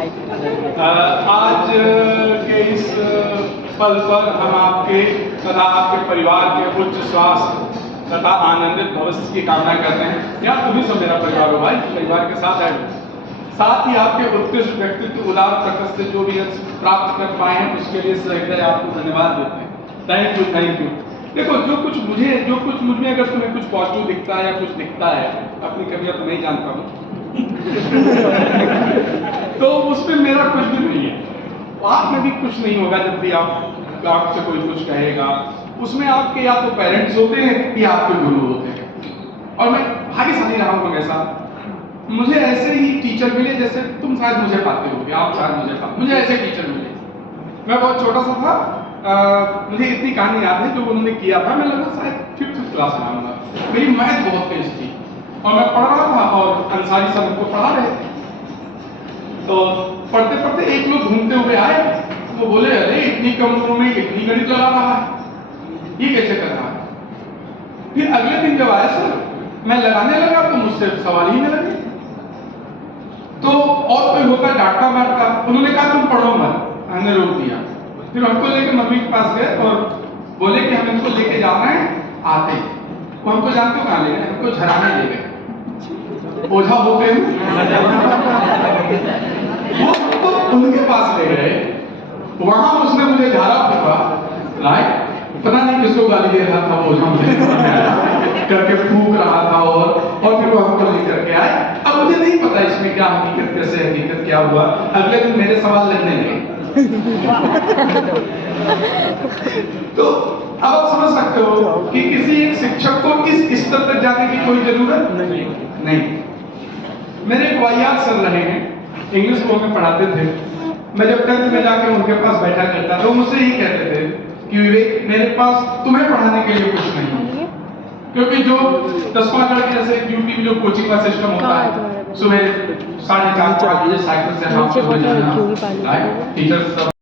आज के इस पल पर हम आपके तथा आपके परिवार के उच्च स्वास्थ्य तथा आनंदित भविष्य की कामना करते हैं। या तुम्ही सब मेरा परिवार हो भाई, परिवार के साथ है। साथ ही आपके उत्कृष्ट व्यक्तित्व उदार प्रकृति से जो भी प्राप्त कर पाए हैं उसके लिए हृदय आपको धन्यवाद देते हैं। Thank you, thank you. देखो, जो कुछ मुझ में अगर तुम्हें कुछ पॉजिटिव दिखता है या कुछ दिखता है, अपनी कमियां तो नहीं जानता हूँ तो उसमें मेरा कुछ भी नहीं है। आप में भी कुछ नहीं होगा जब भी आपसे कोई कुछ कहेगा। उसमें आपके या तो पेरेंट्स होते हैं या आपके गुरु होते हैं। और मैं भाग्यशाली रहा हूँ हमेशा। मुझे ऐसे ही टीचर मिले जैसे तुम शायद मुझे पाते होगे, आप शायद मुझे पाते। मुझे ऐसे टीचर मिले। मैं बहुत छोटा सा था, मुझे इतनी कहानी याद है जो उन्होंने किया था। मैं लगभग शायद 5th क्लास में आऊंगा। मेरी मैथ बहुत तेज थी और मैं पढ़ रहा था और अंसारी सर को पढ़ा रहे थे। तो पढ़ते पढ़ते एक लोग घूमते हुए आए। वो बोले, अरे इतनी कम उम्र में इतनी गणित लगा रहा है, ये कैसे कर रहा है? फिर अगले दिन जब आया सर, मैं लगाने लगा तो मुझसे सवाल ही न लगे। तो और कोई होता डांटता बांटता, उन्होंने कहा तुम पढ़ो मत, हमने रोक दिया। फिर हमको लेके मम्मी के पास गए और बोले कि हम इनको लेके जाना है आते। वो हमको जानते हो कहाँ ले गए? हमको झराने ले गए। ओझा होते हैं वो हमको उनके पास ले गए। वहां उसने मुझे झाड़ा फूका, राइट? पता नहीं किसको गाली दे रहा था वो, मुझे करके फूक रहा था और फिर वो हमको लेकर के आए। अब मुझे नहीं पता इसमें क्या हकीकत, कैसे हकीकत क्या हुआ। अगले दिन मेरे सवाल लगने लगे। तो अब आप समझ सकते हो कि किसी एक शिक्षक को इस स्तर तक जाने की कोई जरूरत नहीं। मेरे एक वाहियात सर रहे हैं, इंग्लिश को हमें पढ़ाते थे। मैं जब 10th में जाके उनके पास बैठा करता था, वो मुझसे यही कहते थे कि विवेक, मेरे पास तुम्हें पढ़ाने के लिए कुछ नहीं, क्योंकि जो 10वां लड़के जैसे यूपी में जो कोचिंग का सिस्टम होता है, सुबह 4:30-5 बजे साइकिल से हम टीचर